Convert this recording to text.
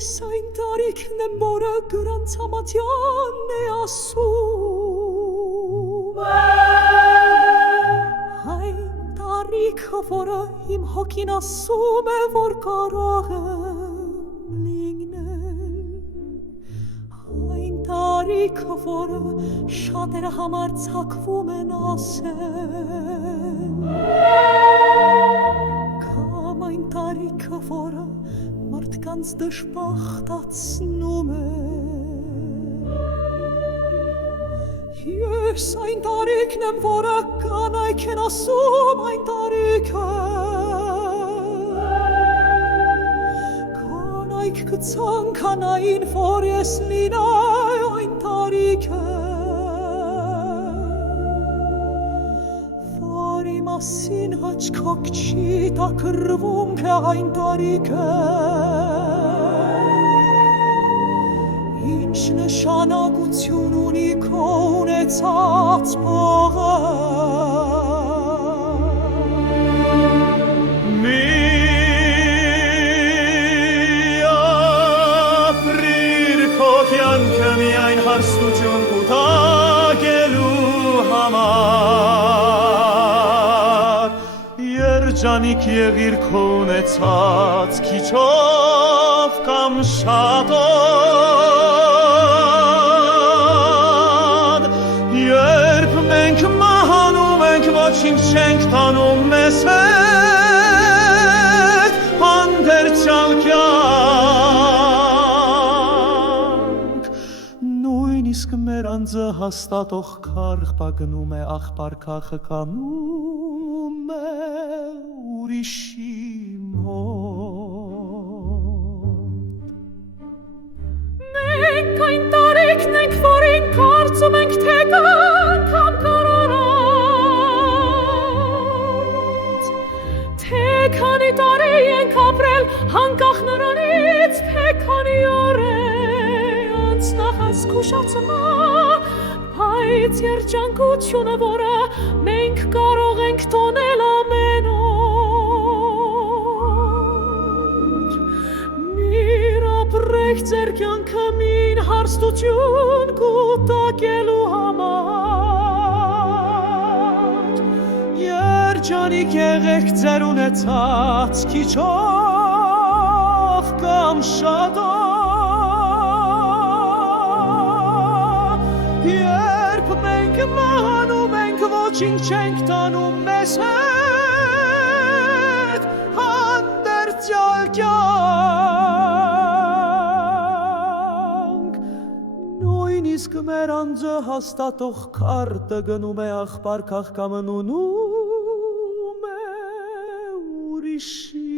Сайн տարիքն եմ, որը գրանց համատյանն է ասում Այն տարիքը, որը իմ հոգին ասում է, որ կարող եմ լինել Այն տարիքը, որը շատերը համար ցակվում են ասել Կամ այն տարիքը, որը մարդկանց դժբախտացնում է Ես այն տարիքն եմ, որը կանայք են ասում այն տարիքը Կանայք կցանկանային, որ ես լինայ այն տարիքը Որի մասին աչքոք չի տակրվում, թե այն տարիքը Ինչ նշանակություն ունի քո ունեցած փողը Մի ապրիր քո կյանքը միայն հարստություն կուտակելու համար Երջանիկ եղիր քո ունեցած քիչով կամ շատով Երբ մենք մահանում ենք, ոչինչ չենք տանում մեզ հետ Հանդերձյալ կյանք Նույնիսկ մեր անձը հաստատող քարխ պագնում է աղբար քախը կանում է ուրիշի մոտ Մենք այն տարիքն ենք, որին կարծում ենք, թե կանգամ կարարած Թե քանի տարի ենք ապրել հանկախ նրանից, թե քանի օր է անցնահաս զգուշացման Բայց երջանկությունը, որը մենք կարող ենք տոնել ամեն օր Միր ապրեք ձեր կյանքը մին հարստություն կուտակելու համար Երջանիկ եղեք ձեր ունեցած քիչով կամ շատով Երբ մենք մահանում ենք, ոչինչ չենք տանում մեզ հետ Հանդերձյալ կյանք Նույնիսկ մեր անձը հաստատող քարտը գնում է աղբար քաղկամն ունում է ուրիշի